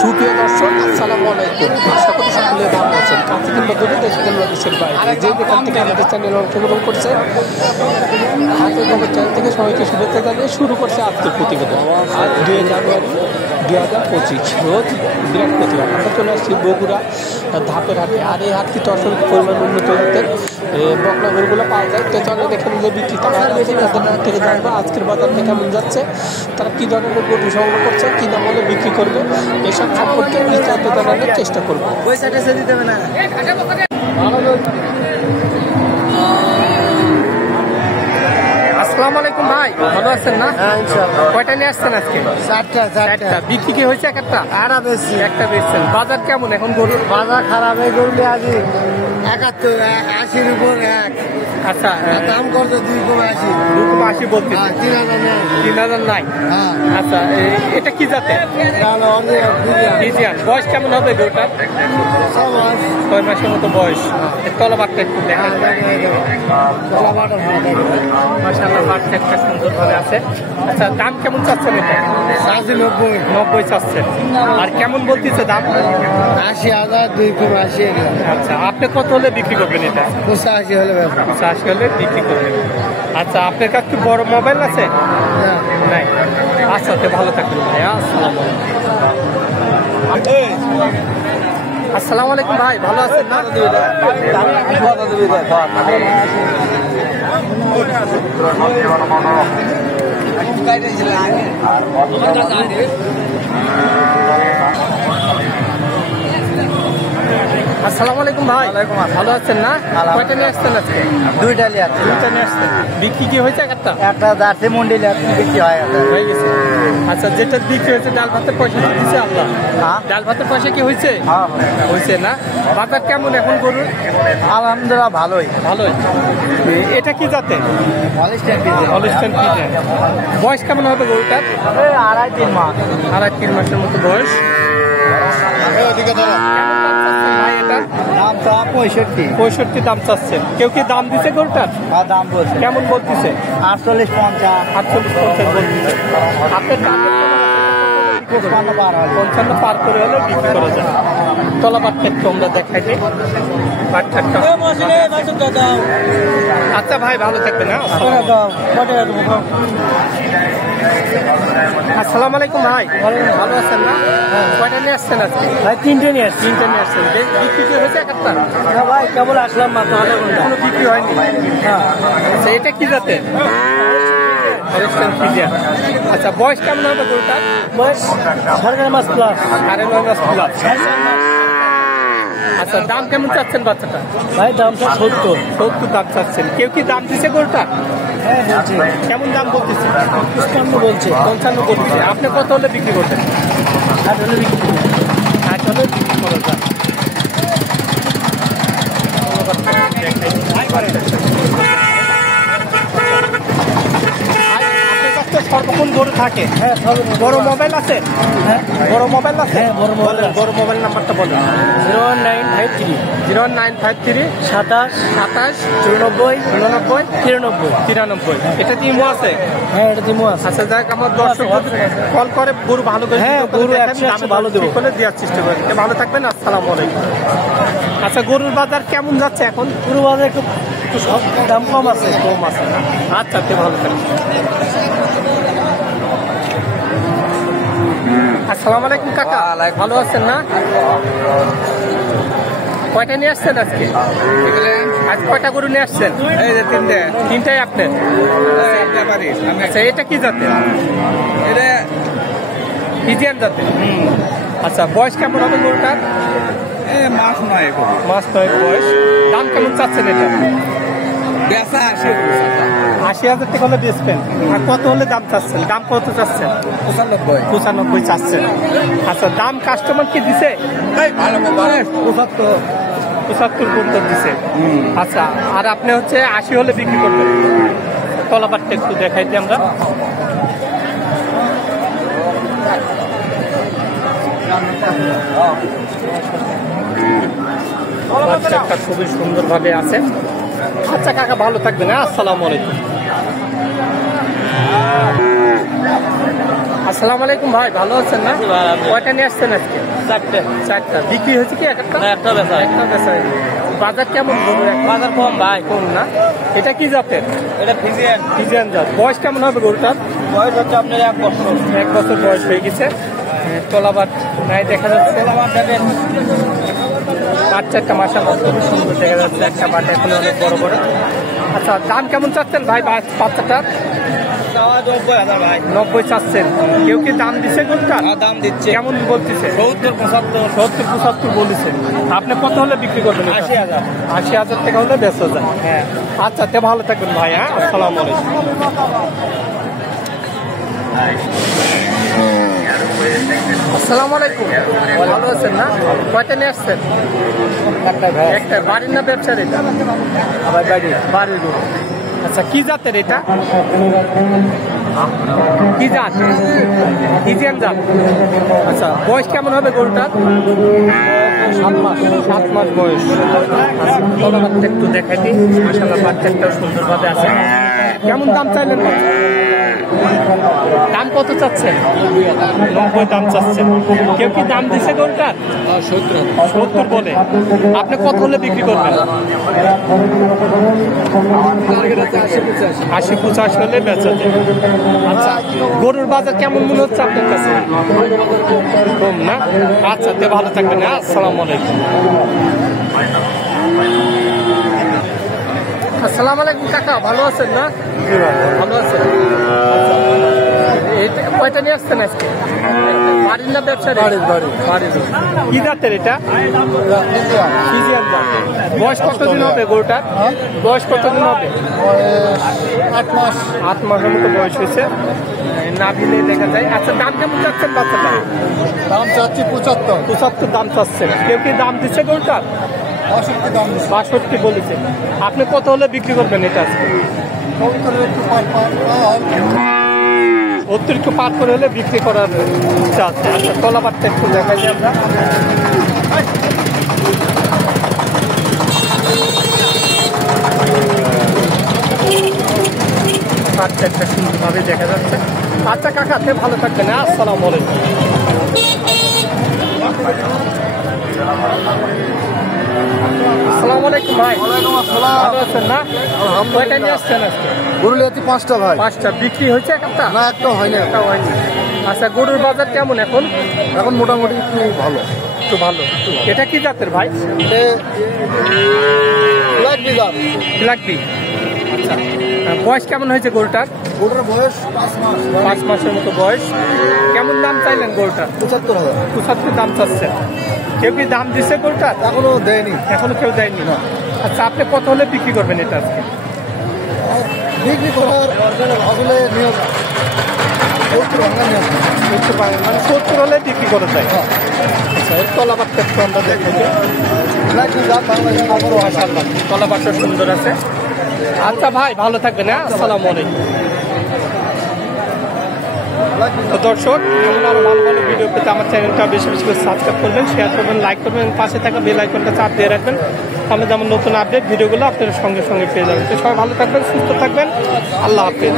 সুপ্রিয় দর্শক, আসসালামু আলাইকুম। আশা করি সকলে ভালো আছেন। কাছে কিংবা দূরে, দেশে কিংবা দেশের বাইরে যে যেখান থেকে আমাদের চ্যানেল অংশগ্রহণ করছে, হাতের খবর চ্যানেল থেকে সবাইকে শুভেচ্ছা জানিয়ে শুরু করছে আজকের প্রতিবেদন। আজ 2 জানুয়ারি 2025 রোজ বৃহস্পতিবার। আমরা চলে আসছি বগুড়া ধাপের হাটে। আর এই হাট কিন্তু অসংখ্য পরিমাণ উন্নত জাতের বকনা গরুগুলো পাওয়া যায়। তো চলে দেখেন যে বিক্রেতা তাদের থেকে জানবো আজকের বাজারটা কেমন যাচ্ছে, তারা কী ধরনের গরু সংগ্রহ করছে, কী দাম হলে বিক্রি করবে, এসব সম্পর্কে বিস্তারিত জানানোর চেষ্টা করবো। আসসালামু আলাইকুম ভাই, ভালো আছেন না? কয়টা নিয়ে আসছেন আজকে? চারটা। বিক্রি কি হয়েছে? একটা বেচছেন। বাজার কেমন এখন গরুর? বাজার খারাপ, এই গরু আজ 81 উপর 1। আচ্ছা, দাম করছে 280। 280 বলতে 3000 নাই। আচ্ছা, এটা কি জাতে? বয়স কেমন হবে গরুটার? 6 মাসের মতো বয়স। তলাবারটা একটু দেখা মাশাআল্লাহ, বারটা একটা সুন্দর ভাবে আছে। আচ্ছা, দাম কেমন চাচ্ছেন এটা? 90 চাচ্ছেন। আর কেমন বলতেছে দাম? 80,000, 280। আচ্ছা, আপনি কত হলে বিক্রি করবেন এটা? 85 হলে 85 হলে বিক্রি করবেন। আচ্ছা, আপনার কাছে কি বড় মোবাইল আছে? নাই। আচ্ছা, তো ভালো থাকবেন ভাইয়া। আসসালামু আলাইকুম ভাই, ভালো আছেন না? আসসালামু আলাইকুম ভাই, ভালো আছেন না? কয়টা নিয়ে আসছেন আজকে? 2টা নিয়ে আসছেন। বিক্রি কি হয়েছে? একটা জার্সি মন্ডিল বিক্রি হয়ে গেছে। আচ্ছা, যেটা বিক্রি হয়েছে ডাল ভাতের পয়সা দিচ্ছে আল্লাহ? ডাল ভাতের পয়সা কি হয়েছে? হয়েছে না? বাজার কেমন এখন গরুর? আলহামদুলিল্লাহ ভালোই। এটা কি জাতে? হলিস্টাইন। বয়স কেমন হবে গরুটার? 2.5-3 মাস। 2.5-3 মাসের মতো বয়স। ভাই, এটা দাম তো 65 দাম চাচ্ছেন। কেউ কি দাম দিচ্ছে গরুটার? দাম বলছে কেমন বলতেছে? 48-50 বলতেছে। আপনার 55 পার করে হলে বিক্রি করা যায়। তলাবারটা একটু আমরা দেখাই দিই। আচ্ছা ভাই, ভালো থাকবেন। আসসালামু আলাইকুম ভাই, ভালো আছেন না? কয়টা নিয়ে আসছেন আজকে? ভাই 3টে নিয়ে আসছি। বিক্রি কি হয়েছে? একটা ভাই কেবল আসলাম মাত্র, কোনো বিক্রি হয়নি। আচ্ছা, এটা কি জাতে? আচ্ছা, বয়স কেমন হবে গরুটার? বয়স 9.5 মাস প্লাস। 9.5 মাস প্লাস। আচ্ছা, দাম কেমন চাচ্ছেন বাচ্চাটা? ভাই দামটা 70 দাম চাচ্ছেন। কেউ কি দাম দিচ্ছে গরুটা? হ্যাঁ বলছি। কেমন দাম বলতেছে? 55 বলছে। 55 বলতেছে। আপনি কত হলে বিক্রি করবেন? 8 হলে বিক্রি করবেন। 8 হলে বিক্রি করা যায়। সর্বক্ষণ গরু থাকে? হ্যাঁ, বড় মোবাইল আছে? হ্যাঁ, বড় মোবাইল আছে। হ্যাঁ, বড় মোবাইল। বড় মোবাইল নাম্বারটা বলেন। 0953 27 93 এটা ইমো আছে? হ্যাঁ, এটা দিমো আছে। আচ্ছা, যাক, আমার দর্শক কল করে গরু ভালো করে, হ্যাঁ, গরু 100 ভালো দেবো করে দেওয়ার চেষ্টা করেন। ভালো থাকবেন। আসসালামু আলাইকুম। আচ্ছা, গরুর বাজার কেমন যাচ্ছে এখন? গরু বাজার একটু সব দাম কম আছে। আচ্ছা, আপনি ভালো থাকবেন। আসসালামু আলাইকুম কাকা, ভালো আছেন না? কয়টা নিয়ে আসছেন আজকে? আজ কয়টা গরু নিয়ে আসছেন? এই যে 3টাই আপনার? আচ্ছা, এটা কি জাতে? এটা ফিজিয়ান জাতে। আচ্ছা, বয়স কেমন হবে গরুটার? মাস 9 বয়স। দাম কেমন চাচ্ছেন এটা? 80,000 টাকা হলে বেচবেন। আর কত হলে দাম চাচ্ছেন? দাম কত চাচ্ছেন? 95 চাচ্ছেন। আচ্ছা, দাম কাস্টমার কি দিছে? 75 পর্যন্ত দিছে। আচ্ছা, আর আপনি হচ্ছে 80 হলে বিক্রি করবেন। তলাবারটা একটু দেখাই দিই আমরা। বাচ্চাটা খুবই সুন্দরভাবে আছে। আচ্ছা কাকা, ভালো থাকবেন। আসসালামু আলাইকুম। আসসালামু আলাইকুম ভাই, ভালো আছেন না? কয়টা নিয়ে আসছেন আজকে? চারটা। বিক্রি হয়েছে কি একটা? একটা বেচা। একটা বেচা। বাজার কেমন গরুর? বাজার কম ভাই। কম না? এটা কি জাতের? এটা ফিজিয়ান। ফিজিয়ান জাত। বয়স কেমন হবে গরুটার? বয়স হচ্ছে আপনার 1 বছর। 1 বছর বয়স হয়ে গেছে। তলাবাট নাই দেখা যাচ্ছে। আমার দেখেন বাচ্চাটা মাশাআল্লাহ খুবই সুন্দর দেখা যাচ্ছে। একটা বাটা এখন অনেক বড় বড়। আচ্ছা, দাম কেমন চাচ্ছেন ভাই বাচ্চাটার? চাওয়া 90,000 ভাই। 90 চাচ্ছেন। কেউ কি দাম দিচ্ছে গরুটা? দাম দিচ্ছে কেমন বলতেছে? 70-75। 70-75 বলেছে। আপনি কত হলে বিক্রি করবেন? 80,000। 80,000 টাকা হলে বেচা যায়। হ্যাঁ। আচ্ছা, তে ভালো থাকবেন ভাই। হ্যাঁ, আসসালামু আলাইকুম। আসসালামু আলাইকুম। ভালো আছেন না? কয়টা নিয়ে আসছেন? একটা। বাড়ির না ব্যবসার এটা? আবার বাড়ি। বাড়ির গরু। আচ্ছা, কি জাতের এটা? কি জাত? ফিজিয়ান জাত। আচ্ছা, বয়স কেমন হবে গরুটার? 7 মাস বয়স। আচ্ছা, বাচ্চা একটু দেখাই দিই। মাশাআল্লাহ বাচ্চাটাও সুন্দরভাবে আছে। কেমন দাম চাইলেন ভাই? দাম কত চাচ্ছেন? 90 দাম চাচ্ছেন। কেউ কি দাম দিছে গরুটার? 70 বলে। আপনি কত হলে বিক্রি করবেন? 80-85 হলে বেচা যায়। আচ্ছা, গরুর বাজার কেমন মনে হচ্ছে আপনার কাছে? কম না? আচ্ছা, তে ভালো থাকবেন। আসসালামু আলাইকুম। আসসালামু আলাইকুম কাকা, ভালো আছেন না? ভালো আছেন। আচ্ছা, এটা কয়টা নিয়ে আসছেন আজকে? বাড়ির না ব্যবসা? বাড়ির। কি জাতের এটা? ফিজিয়ান জাত। বয়স কতদিন হবে গরুটার? বয়স কতদিন হবে? 8 মাসের মতো বয়স হয়েছে। না দিলে দেখা যায়। আচ্ছা, দাম কেমন চাচ্ছেন বাচ্চাটা? দাম চাচ্ছি 75। দাম চাচ্ছেন। কেউ কি দাম দিচ্ছে গরুটার? 62 বলেছে। আপনি কত হলে বিক্রি করবেন এটা আজকে? 70 একটু পার করে হলে বিক্রি করার ইচ্ছা আছে। আচ্ছা, তলাবারটা একটু দেখাই দিই আমরা। বাচ্চা একটা সুন্দরভাবে দেখা যাচ্ছে। আচ্ছা কাকা, আপনি ভালো থাকবেন। আসসালামু আলাইকুম। আসসালামু আলাইকুম ভাই, ভালো আছেন না? কয়টা নিয়ে আসছেন আজকে? গরুলিয়াতি 5টা ভাই। 5টা। বিক্রি হয়েছে একটা? না, একটা হয়নি। একটা হয়নি। আচ্ছা, গরুর বাজার কেমন এখন? এখন মোটামুটি একটু ভালো। একটু ভালো। এটা কি জাতের ভাই? ব্ল্যাকবি। আচ্ছা, বয়স কেমন হয়েছে গরুটার? গরুটার বয়স 5 মাস। 5 মাসের মতো বয়স। কেমন দাম চাইলেন গরুটার? 75,000। 75 দাম চাচ্ছেন। কেউ কি দাম দিচ্ছে গরুটার? এখনো দেয়নি। এখনো কেউ দেয়নি। আচ্ছা, আপনি কত হলে বিক্রি করবেন এটা আজকে? বিক্রি করার আসলে নিয়ম 70 ভাঙা নিয়ম। মানে 70 হলে বিক্রি করা যায়। আচ্ছা, এর তলাবারটা একটু আমরা দেখে দিই। মাশাআল্লাহ, তলাবারটা সুন্দর আছে। আচ্ছা ভাই, ভালো থাকবেন। আসসালামু আলাইকুম। তো দর্শক, এমন আরো ভালো ভালো ভিডিও পেতে আমার চ্যানেলটা বেশি বেশি করে সাবস্ক্রাইব করবেন, শেয়ার করবেন, লাইক করবেন এবং পাশে থাকা বেল আইকনটা চাপ দিয়ে রাখবেন। তাহলে যেমন নতুন আপডেট ভিডিওগুলো আপনারা সঙ্গে সঙ্গে পেয়ে যাবেন। তো সবাই ভালো থাকবেন, সুস্থ থাকবেন। আল্লাহ হাফেজ।